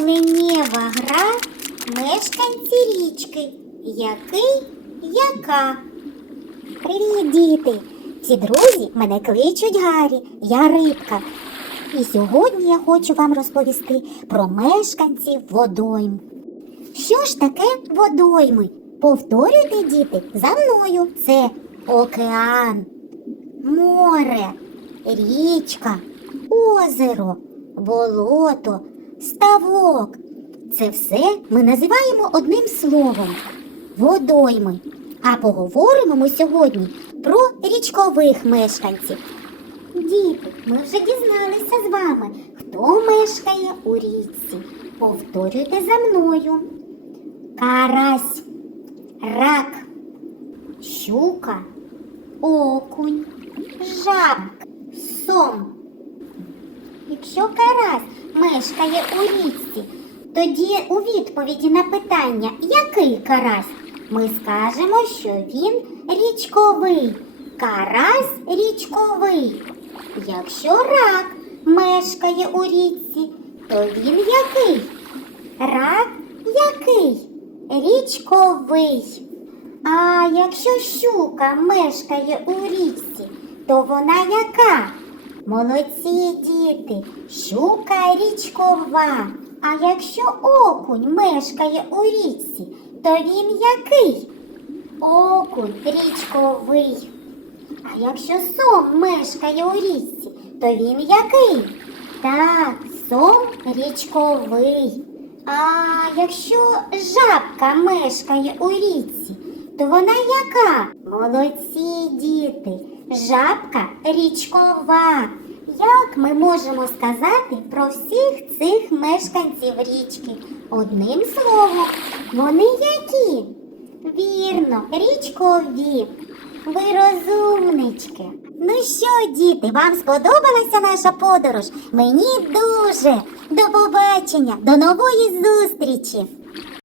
Мовленнєва гра мешканці річки. Який, яка? Привіт, діти! Всі друзі мене кличуть Гаррі, я рибка. І сьогодні я хочу вам розповісти про мешканців водойм. Що ж таке водойми? Повторюйте, діти, за мною. Це океан, море, річка, озеро, болото, ставок. Це все ми називаємо одним словом водойми. А поговоримо ми сьогодні про річкових мешканців. Діти, ми вже дізналися з вами, хто мешкає у річці. Повторюйте за мною. Карась, рак, щука, окунь, жаб, сом. Якщо карась мешкає у річці, тоді у відповіді на питання, який карась, ми скажемо, що він річковий. Карась річковий. Якщо рак мешкає у річці, то він який? Рак який? Річковий. А якщо щука мешкає у річці, то вона яка? Молодці діти, щука річкова. А якщо окунь мешкає у річці, то він який? Окунь річковий. А якщо сом мешкає у річці, то він який? Так, сом річковий. А якщо жабка мешкає у річці, то вона яка? Молодці діти, жабка річкова. Як ми можемо сказати про всіх цих мешканців річки? Одним словом, вони які? Вірно, річкові. Ви розумнички. Ну що, діти, вам сподобалася наша подорож? Мені дуже. До побачення, до нової зустрічі!